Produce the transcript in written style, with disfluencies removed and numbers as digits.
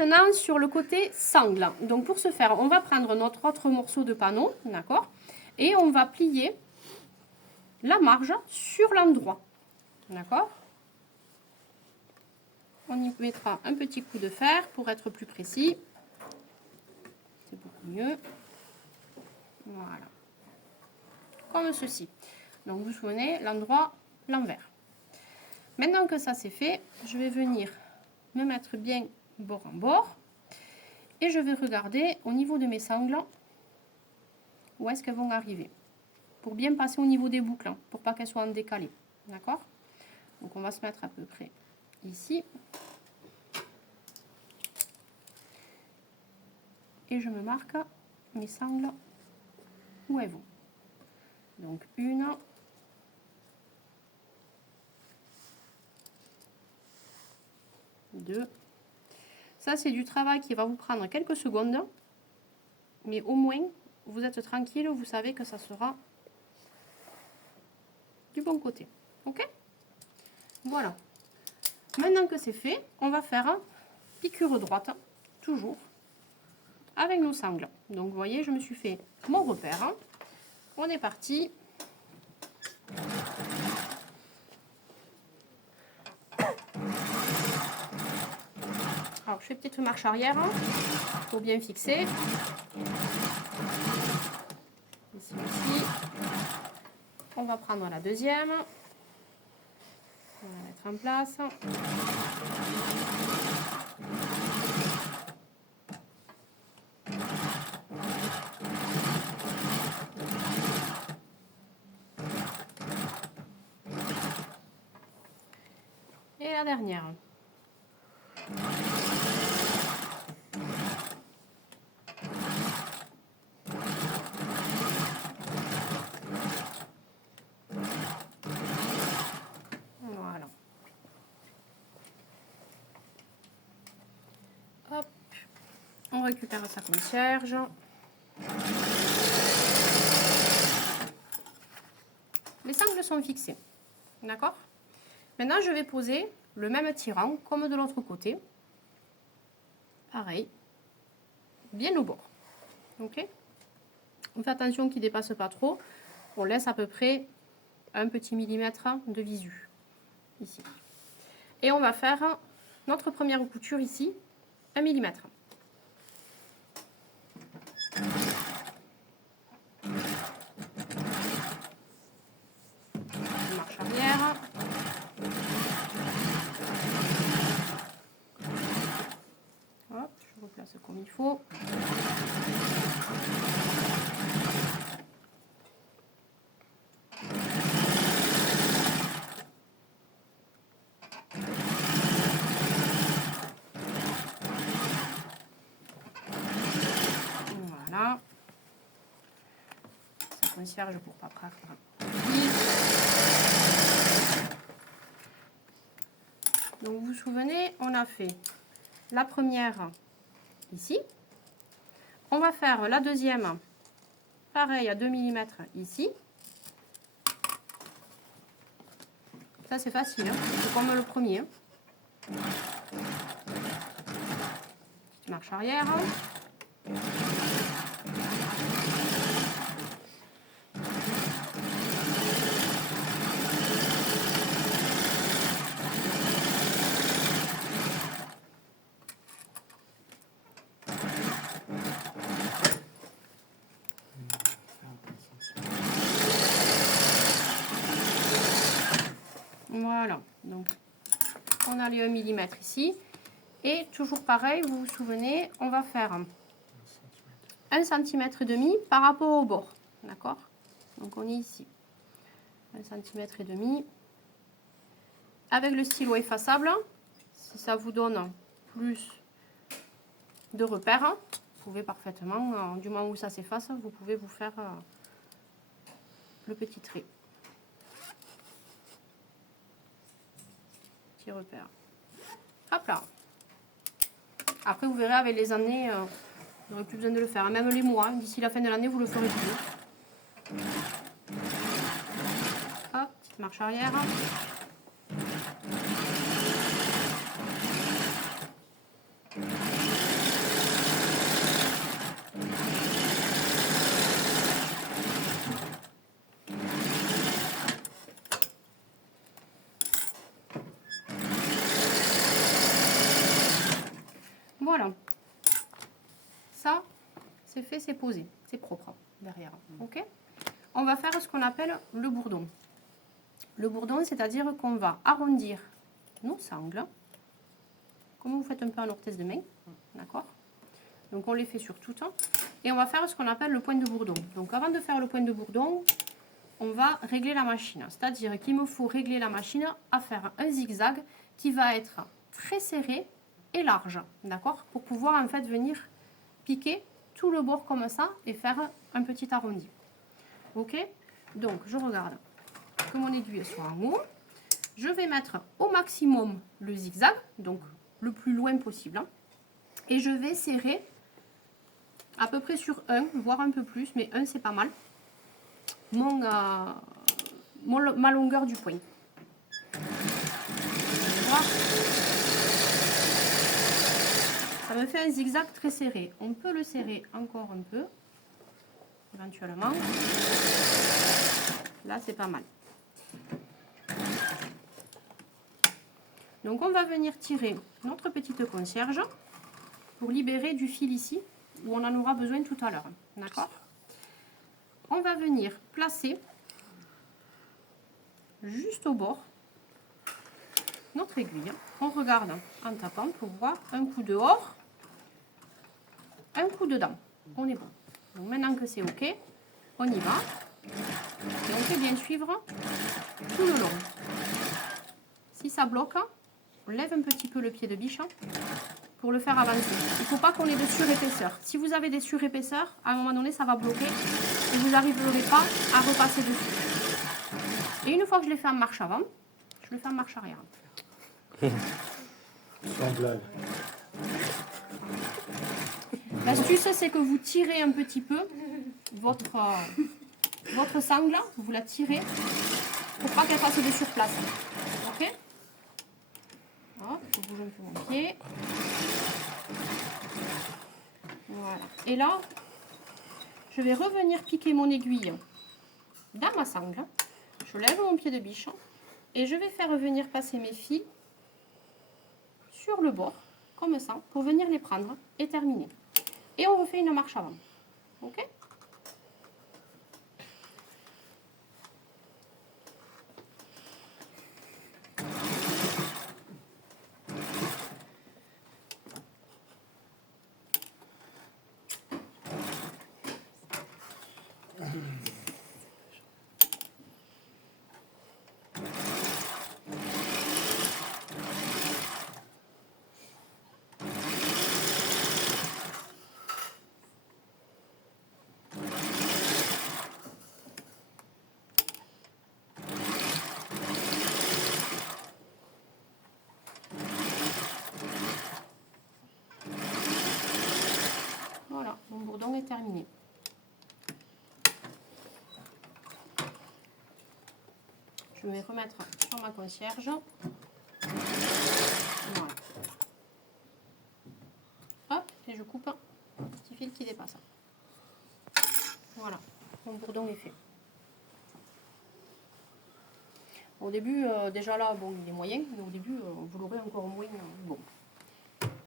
maintenant sur le côté sangle. Donc pour ce faire, on va prendre notre autre morceau de panneau, d'accord? Et on va plier la marge sur l'endroit, d'accord? On y mettra un petit coup de fer pour être plus précis. C'est beaucoup mieux. Voilà. Comme ceci. Donc vous vous souvenez, l'endroit, l'envers. Maintenant que ça c'est fait, je vais venir me mettre bien bord en bord. Et je vais regarder au niveau de mes sangles où est-ce qu'elles vont arriver. Pour bien passer au niveau des boucles, hein, pour pas qu'elles soient en décalé. D'accord? Donc on va se mettre à peu près ici. Et je me marque mes sangles où elles vont. Donc une, deux. Ça c'est du travail qui va vous prendre quelques secondes, mais au moins vous êtes tranquille, vous savez que ça sera du bon côté. Ok? Voilà. Maintenant que c'est fait, on va faire piqûre droite, toujours, avec nos sangles. Donc vous voyez, je me suis fait mon repère. On est parti. Alors je fais peut-être une marche arrière pour bien fixer. Ici aussi. On va prendre la deuxième. On va la mettre en place. Et la dernière. Voilà. Hop. On récupère sa concierge. Les sangles sont fixées. D'accord? Maintenant, je vais poser le même tirant comme de l'autre côté. Pareil. Bien au bord. Ok? On fait attention qu'il ne dépasse pas trop. On laisse à peu près un petit millimètre de visu. Ici. Et on va faire notre première couture ici, 1 millimètre. Marche arrière. Hop, je replace comme il faut. Voilà. Ça concierge pour pas prendre. Donc vous vous souvenez, on a fait la première ici. On va faire la deuxième, pareil à 2 mm ici. Ça c'est facile, hein, c'est comme le premier. Petite marche arrière. Voilà, donc on a les 1 mm ici. Et toujours pareil, vous vous souvenez, on va faire 1,5 cm par rapport au bord. D'accord? Donc on est ici. 1,5 cm. Avec le stylo effaçable, si ça vous donne plus de repères, vous pouvez parfaitement, du moment où ça s'efface, vous pouvez vous faire le petit trait. Petit repère. Hop là. Après, vous verrez, avec les années, vous n'aurez plus besoin de le faire. Même les mois, d'ici la fin de l'année, vous le ferez plus. Hop, petite marche arrière. Voilà. Ça, c'est fait, c'est posé. C'est propre derrière. Ok. On va faire ce qu'on appelle le bourdon. Le bourdon, c'est-à-dire qu'on va arrondir nos sangles, comme vous faites un peu en orthèse de main. D'accord. Donc on les fait sur toutes. Et on va faire ce qu'on appelle le point de bourdon. Donc avant de faire le point de bourdon, on va régler la machine. C'est-à-dire qu'il me faut régler la machine à faire un zigzag qui va être très serré et large. D'accord. Pour pouvoir en fait venir piquer tout le bord comme ça et faire un petit arrondi. Ok. Donc je regarde que mon aiguille soit en haut. Je vais mettre au maximum le zigzag, donc le plus loin possible. Hein, et je vais serrer à peu près sur 1, voire un peu plus, mais 1 c'est pas mal, ma longueur du point. Voilà. Ça me fait un zigzag très serré. On peut le serrer encore un peu, éventuellement. Là c'est pas mal. Donc on va venir tirer notre petite concierge pour libérer du fil ici, où on en aura besoin tout à l'heure. D'accord. On va venir placer juste au bord notre aiguille. On regarde en tapant pour voir un coup dehors, un coup dedans. On est bon. Donc maintenant que c'est ok, on y va. Et on fait bien suivre tout le long. Si ça bloque, on lève un petit peu le pied de biche pour le faire avancer. Il ne faut pas qu'on ait de surépaisseur. Si vous avez des surépaisseurs, à un moment donné, ça va bloquer et vous n'arriverez pas à repasser dessus. Et une fois que je l'ai fait en marche avant, je le fais en marche arrière. Sans blague. L'astuce, c'est que vous tirez un petit peu votre sangle, vous la tirez pour pas qu'elle fasse des surplaces. Ok. Hop, je bouge un peu mon pied. Voilà. Et là, je vais revenir piquer mon aiguille dans ma sangle. Je lève mon pied de biche et je vais faire venir passer mes fils sur le bord, comme ça, pour venir les prendre et terminer. Et on refait une marche avant. Ok. Voilà, mon bourdon est terminé. Je vais remettre sur ma concierge. Voilà. Hop, et je coupe un petit fil qui dépasse. Voilà, mon bourdon est fait. Au début, déjà là, bon, il est moyen, mais au début, vous l'aurez encore moins bon.